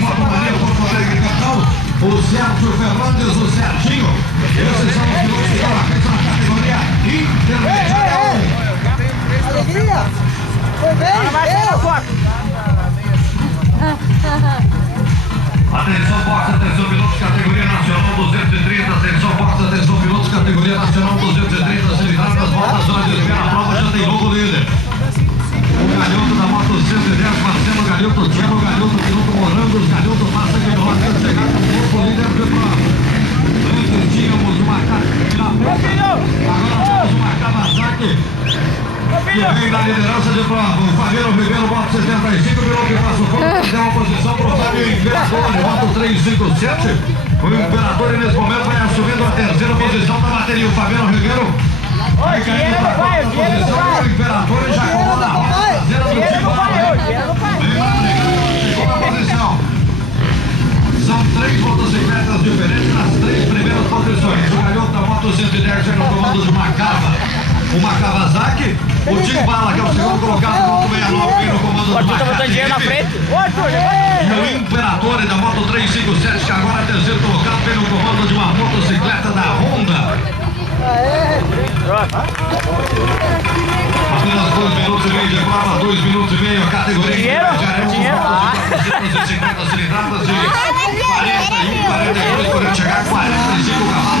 Moto Mania Porto Alegre Capital, o Sérgio Fernandes, o Serginho. Esses são os pilotos que estão na categoria intermediária 1. Alegria! Foi bem! Atenção, box, atenção, pilotos, categoria nacional 230. Atenção, box, atenção, pilotos, categoria nacional 230. Cilindradas, voltas, zona de espera, a prova já tem novo líder. O Galhoto da Moto 110, Marcelo Galhoto, Thiago Galhoto, piloto Morangos, Galhoto passa aqui no lado, chegando com o novo líder de prova. Antes tínhamos uma agora temos uma Kawasaki. Que vem na liderança de prova, o Fabiano Ribeiro, moto 75, piloto que passa o ponto, deu uma posição para o Fábio Imperador, de moto 357. O Imperador nesse momento vai assumindo a terceira posição da bateria, o Fabiano Ribeiro vai caindo para a quarta posição, o Imperador já coloca a rota traseira do time. Vem lá, chegou na posição. São 3 motocicletas diferentes nas 3 primeiras posições. O Galhoto da moto 110 já no comando de uma Kawasaki. O Tim Bala, que é o segundo colocado, moto 69, vem no comando de uma KTM. E o Imperador da moto 357, que agora é terceiro colocado, vem no comando de uma motocicleta da Honda. Apenas 2 minutos e meio de prova, 2 minutos e meio, a categoria intermediária, 250 cilindradas de 41, 42, podendo chegar a 45 cavalos.